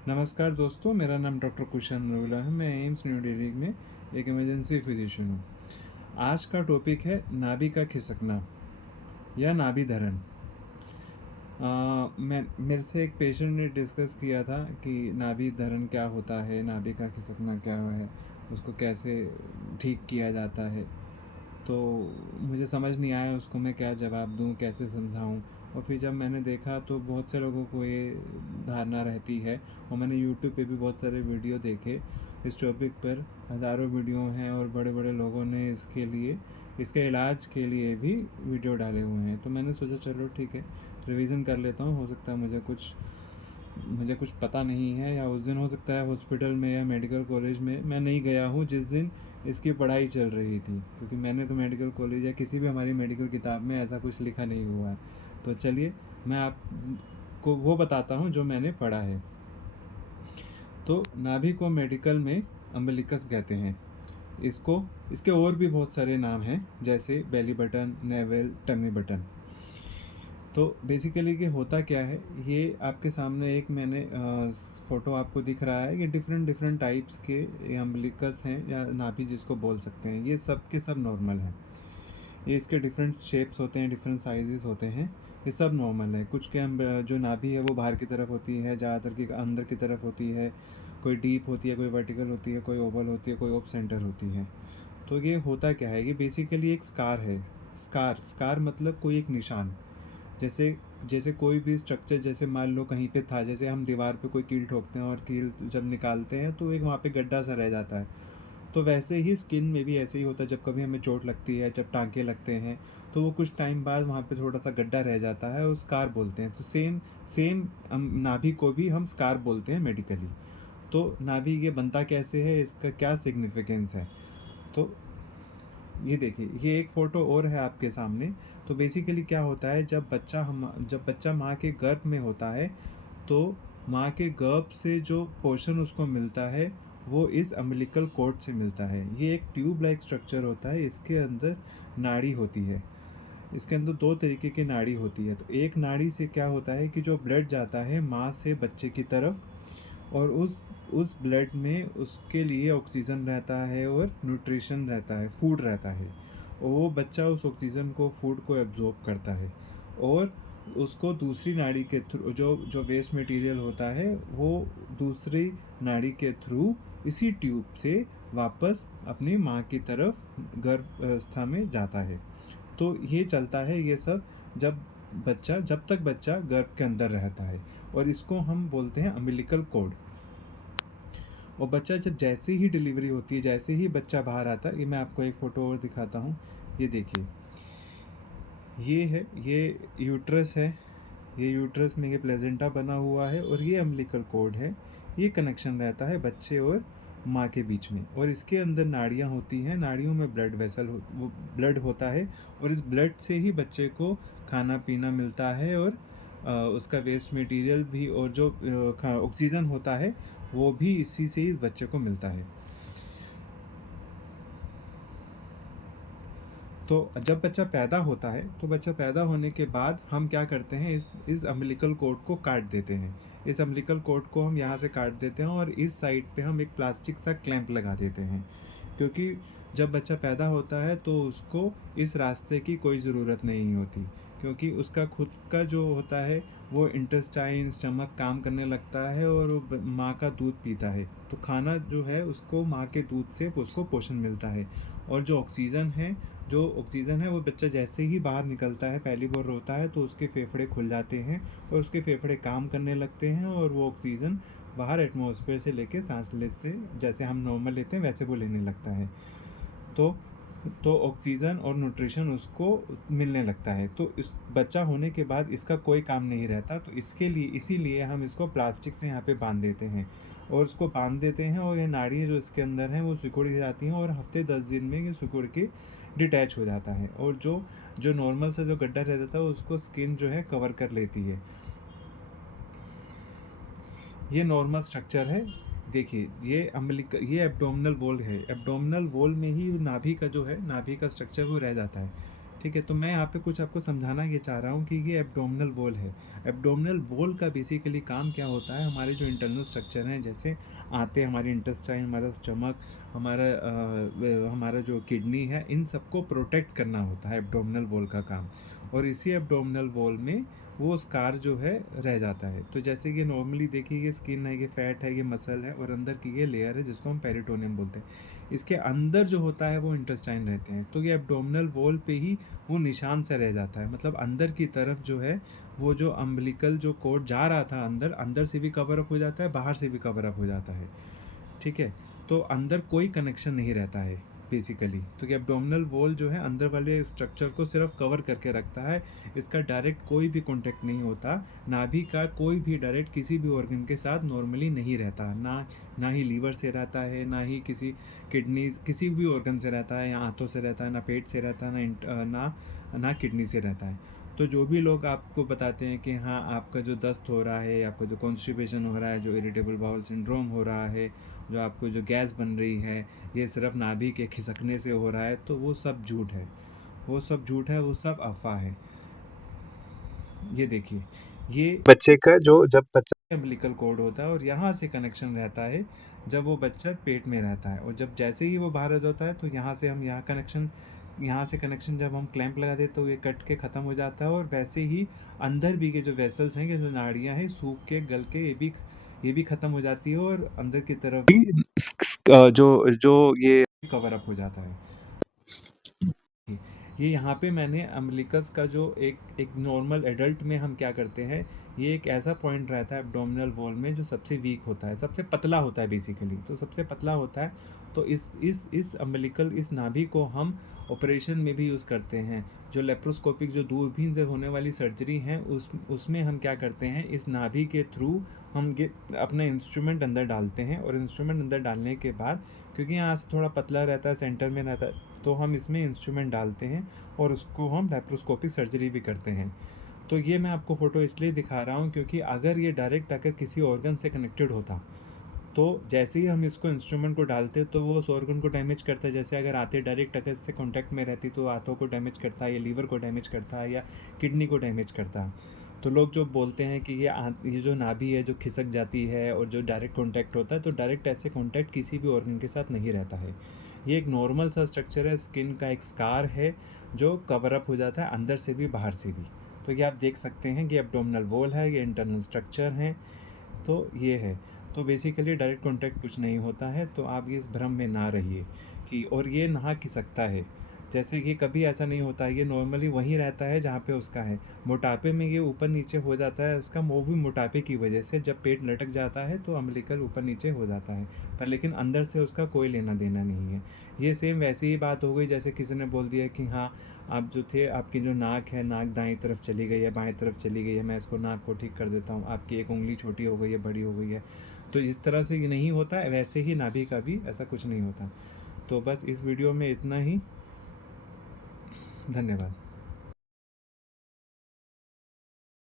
नमस्कार दोस्तों, मेरा नाम डॉक्टर कुशन नरूला है। मैं एम्स न्यू दिल्ली में एक इमरजेंसी फिजिशियन हूँ। आज का टॉपिक है नाभि का खिसकना या नाभि धरण। मैं मेरे से एक पेशेंट ने डिस्कस किया था कि नाभि धरण क्या होता है, नाभि का खिसकना क्या है, उसको कैसे ठीक किया जाता है। तो मुझे समझ नहीं आया उसको मैं क्या जवाब दूँ, कैसे समझाऊँ। और फिर जब मैंने देखा तो बहुत से लोगों को ये धारणा रहती है, और मैंने यूट्यूब पे भी बहुत सारे वीडियो देखे इस टॉपिक पर। हज़ारों वीडियो हैं और बड़े बड़े लोगों ने इसके इलाज के लिए भी वीडियो डाले हुए हैं। तो मैंने सोचा चलो ठीक है, रिवीजन कर लेता हूँ। हो सकता है मुझे कुछ पता नहीं है, या उस दिन हो सकता है हॉस्पिटल में या मेडिकल कॉलेज में मैं नहीं गया हूँ जिस दिन इसकी पढ़ाई चल रही थी, क्योंकि मैंने तो मेडिकल कॉलेज या किसी भी हमारी मेडिकल किताब में ऐसा कुछ लिखा नहीं हुआ है। तो चलिए मैं आपको वो बताता हूँ जो मैंने पढ़ा है। तो नाभि को मेडिकल में अम्बिलिकस कहते हैं। इसके और भी बहुत सारे नाम हैं, जैसे belly button, navel, tummy button. तो बेसिकली कि होता क्या है, ये आपके सामने एक मैंने फ़ोटो आपको दिख रहा है। ये डिफरेंट डिफरेंट टाइप्स के अम्बिलिकस हैं या नाभि जिसको बोल सकते हैं। ये सब के सब नॉर्मल हैं। ये इसके डिफरेंट शेप्स होते हैं, डिफरेंट साइजेस होते हैं। ये सब नॉर्मल है। कुछ के जो नाभि है वो बाहर की तरफ होती है, ज़्यादातर की अंदर की तरफ होती है। कोई डीप होती है, कोई वर्टिकल होती है, कोई ओवल होती है, कोई ऑफ सेंटर होती है। तो ये होता क्या है, ये बेसिकली एक स्कार है। स्कार मतलब कोई एक निशान। जैसे जैसे कोई भी स्ट्रक्चर, जैसे मान लो कहीं पे था, जैसे हम दीवार पे कोई कील ठोकते हैं और कील जब निकालते हैं तो एक वहाँ पे गड्ढा सा रह जाता है। तो वैसे ही स्किन में भी ऐसे ही होता है। जब कभी हमें चोट लगती है, जब टाँके लगते हैं, तो वो कुछ टाइम बाद वहाँ पे थोड़ा सा गड्ढा रह जाता है और स्कार बोलते हैं। तो सेम सेम नाभि को भी हम स्कार बोलते हैं मेडिकली। तो नाभि ये बनता कैसे है, इसका क्या सिग्निफिकेंस है। तो ये देखिए, ये एक फ़ोटो और है आपके सामने। तो बेसिकली क्या होता है, जब बच्चा माँ के गर्भ में होता है, तो माँ के गर्भ से जो पोर्शन उसको मिलता है वो इस अम्बिलिकल कॉर्ड से मिलता है। ये एक ट्यूब लाइक स्ट्रक्चर होता है। इसके अंदर नाड़ी होती है। इसके अंदर 2 तरीके की नाड़ी होती है। तो एक नाड़ी से क्या होता है कि जो ब्लड जाता है माँ से बच्चे की तरफ, और उस ब्लड में उसके लिए ऑक्सीजन रहता है और न्यूट्रिशन रहता है, फूड रहता है। और वो बच्चा उस ऑक्सीजन को, फूड को एब्जॉर्ब करता है, और उसको दूसरी नाड़ी के थ्रू, जो जो वेस्ट मटेरियल होता है वो दूसरी नाड़ी के थ्रू इसी ट्यूब से वापस अपनी माँ की तरफ गर्भावस्था में जाता है। तो ये चलता है ये सब जब तक बच्चा गर्भ के अंदर रहता है, और इसको हम बोलते हैं अम्बिलिकल कॉर्ड। और बच्चा जब जैसे ही डिलीवरी होती है, जैसे ही बच्चा बाहर आता है, ये मैं आपको एक फ़ोटो और दिखाता हूँ। ये देखिए, ये यूट्रस है। ये यूट्रस में ये प्लेजेंटा बना हुआ है, और ये अम्बिलिकल कॉर्ड है। ये कनेक्शन रहता है बच्चे और माँ के बीच में, और इसके अंदर नाड़ियाँ होती हैं। नाड़ियों में वो ब्लड होता है, और इस ब्लड से ही बच्चे को खाना पीना मिलता है, और उसका वेस्ट मटेरियल भी, और जो ऑक्सीजन होता है वो भी इसी से इस बच्चे को मिलता है। तो जब बच्चा पैदा होता है, तो बच्चा पैदा होने के बाद हम क्या करते हैं, इस अम्बिलिकल कॉर्ड को काट देते हैं। इस अम्बिलिकल कॉर्ड को हम यहाँ से काट देते हैं, और इस साइड पे हम एक प्लास्टिक सा क्लैंप लगा देते हैं। क्योंकि जब बच्चा पैदा होता है तो उसको इस रास्ते की कोई ज़रूरत नहीं होती, क्योंकि उसका खुद का जो होता है वो इंटेस्टाइन, स्टमक काम करने लगता है, और वो माँ का दूध पीता है। तो खाना जो है उसको माँ के दूध से उसको पोषण मिलता है। और जो ऑक्सीजन है वो बच्चा जैसे ही बाहर निकलता है, पहली बार रोता है, तो उसके फेफड़े खुल जाते हैं, और उसके फेफड़े काम करने लगते हैं, और वो ऑक्सीजन बाहर एटमॉस्फेयर से लेके सांस ले से, जैसे हम नॉर्मल लेते हैं वैसे वो लेने लगता है। तो ऑक्सीजन और न्यूट्रिशन उसको मिलने लगता है। तो इस बच्चा होने के बाद इसका कोई काम नहीं रहता। तो इसीलिए हम इसको प्लास्टिक से यहाँ पे बांध देते हैं, और उसको बांध देते हैं, और ये नाड़ी जो इसके अंदर हैं वो सिकुड़ जाती हैं, और हफ्ते 10 दिन में ये सिकुड़ के डिटैच हो जाता है, और जो जो नॉर्मल सा जो गड्ढा रहता था उसको स्किन जो है कवर कर लेती है। ये नॉर्मल स्ट्रक्चर है। देखिए, ये एब्डोमिनल वॉल है। एब्डोमिनल वॉल में ही नाभि का जो है, नाभि का स्ट्रक्चर वो रह जाता है। ठीक है, तो मैं यहाँ पे कुछ आपको समझाना ये चाह रहा हूँ कि ये एब्डोमिनल वॉल है। एब्डोमिनल वॉल का बेसिकली काम क्या होता है, हमारे जो इंटरनल स्ट्रक्चर हैं, जैसे आते हैं हमारी इंटेस्टाइन, हमारा स्टमक, हमारा जो किडनी है, इन सबको प्रोटेक्ट करना होता है एब्डोमिनल वॉल का काम। और इसी एब्डोमिनल वॉल में वो स्कार जो है रह जाता है। तो जैसे कि नॉर्मली देखिए, ये स्किन है, ये फैट है, ये मसल है, और अंदर की ये लेयर है जिसको हम पेरिटोनियम बोलते हैं। इसके अंदर जो होता है वो इंटेस्टाइन रहते हैं। तो ये एब्डोमिनल वॉल पे ही वो निशान से रह जाता है, मतलब अंदर की तरफ जो है वो जो अम्बिलिकल जो कोड जा रहा था अंदर, अंदर से भी कवर अप हो जाता है, बाहर से भी कवर अप हो जाता है। ठीक है, तो अंदर कोई कनेक्शन नहीं रहता है बेसिकली। तो ये एब्डोमिनल वॉल जो है अंदर वाले स्ट्रक्चर को सिर्फ कवर करके रखता है। इसका डायरेक्ट कोई भी कॉन्टेक्ट नहीं होता। नाभि का कोई भी डायरेक्ट किसी भी ऑर्गन के साथ नॉर्मली नहीं रहता, ना ही लीवर से रहता है, ना ही किसी किडनी, किसी भी ऑर्गन से रहता है, या आंतों से रहता है, ना पेट से रहता है, ना किडनी से रहता है। तो जो भी लोग आपको बताते हैं कि हाँ आपका जो दस्त हो रहा है, आपका जो कॉन्स्टिपेशन हो रहा है, जो इरिटेबल बाउल सिंड्रोम हो रहा है, जो आपको जो गैस बन रही है, ये सिर्फ नाभि के खिसकने से हो रहा है, तो वो सब झूठ है। वो सब झूठ है, वो सब अफवाह है। ये देखिए, ये बच्चे का जो जब बच्चा अम्बिलिकल कॉर्ड होता है और यहाँ से कनेक्शन रहता है जब वो बच्चा पेट में रहता है, और जब जैसे ही वो बाहर होता है तो यहाँ से हम यहाँ से कनेक्शन जब हम क्लैंप लगा देते तो ये कट के ख़त्म हो जाता है। और वैसे ही अंदर भी के जो वेसल्स हैं, के जो नाड़ियाँ हैं, सूख के गल के ये भी ख़त्म हो जाती है, और अंदर की तरफ भी जो जो ये कवर अप हो जाता है। ये यहाँ पे मैंने अम्बिलिकस का जो एक नॉर्मल एडल्ट में हम क्या करते हैं, ये एक ऐसा पॉइंट रहता है एब्डोमिनल वॉल में जो सबसे वीक होता है, सबसे पतला होता है बेसिकली। तो सबसे पतला होता है, तो इस अम्बिलिकल, इस नाभि को हम ऑपरेशन में भी यूज़ करते हैं। जो लेप्रोस्कोपिक, जो दूरबीन से होने वाली सर्जरी है, उसमें हम क्या करते हैं, इस नाभि के थ्रू हम ये अपना इंस्ट्रूमेंट अंदर डालते हैं, और इंस्ट्रूमेंट अंदर डालने के बाद, क्योंकि यहाँ से थोड़ा पतला रहता है, सेंटर में रहता है, तो हम इसमें इंस्ट्रूमेंट डालते हैं और उसको हम लेप्रोस्कोपिक सर्जरी भी करते हैं। तो ये मैं आपको फ़ोटो इसलिए दिखा रहा हूँ क्योंकि अगर ये डायरेक्ट अगर किसी ऑर्गन से कनेक्टेड होता, तो जैसे ही हम इसको इंस्ट्रूमेंट को डालते तो वो उस ऑर्गन को डैमेज करता है। जैसे अगर आते डायरेक्ट अगर इससे कॉन्टैक्ट में रहती तो आंतों को डैमेज करता है, या लीवर को डैमेज करता है, या किडनी को डैमेज करता है। तो लोग जो बोलते हैं कि ये जो नाभि है जो खिसक जाती है और जो डायरेक्ट कॉन्टैक्ट होता है, तो डायरेक्ट ऐसे कॉन्टैक्ट किसी भी ऑर्गन के साथ नहीं रहता है। ये एक नॉर्मल सा स्ट्रक्चर है, स्किन का एक स्कार है जो कवर अप हो जाता है अंदर से भी बाहर से भी। तो ये आप देख सकते हैं कि एब्डोमिनल वॉल है, ये इंटरनल स्ट्रक्चर है, तो ये है। तो बेसिकली डायरेक्ट कॉन्टैक्ट कुछ नहीं होता है, तो आप ये इस भ्रम में ना रहिए कि, और ये नहा खिसकता है, जैसे कि कभी ऐसा नहीं होता है, ये नॉर्मली वहीं रहता है जहाँ पे उसका है। मोटापे में ये ऊपर नीचे हो जाता है, इसका वो भी मोटापे की वजह से, जब पेट लटक जाता है तो अम्बिलिकल ऊपर नीचे हो जाता है, पर लेकिन अंदर से उसका कोई लेना देना नहीं है। ये सेम वैसी ही बात हो गई जैसे किसी ने बोल दिया कि हाँ आप जो थे, आपकी जो नाक है, नाक दाईं तरफ चली गई है, बाएं तरफ चली गई है, मैं इसको नाक को ठीक कर देता हूँ, आपकी एक उंगली छोटी हो गई है, बड़ी हो गई है। तो इस तरह से ये नहीं होता है, वैसे ही नाभि का भी ऐसा कुछ नहीं होता। तो बस इस वीडियो में इतना ही। धन्यवाद।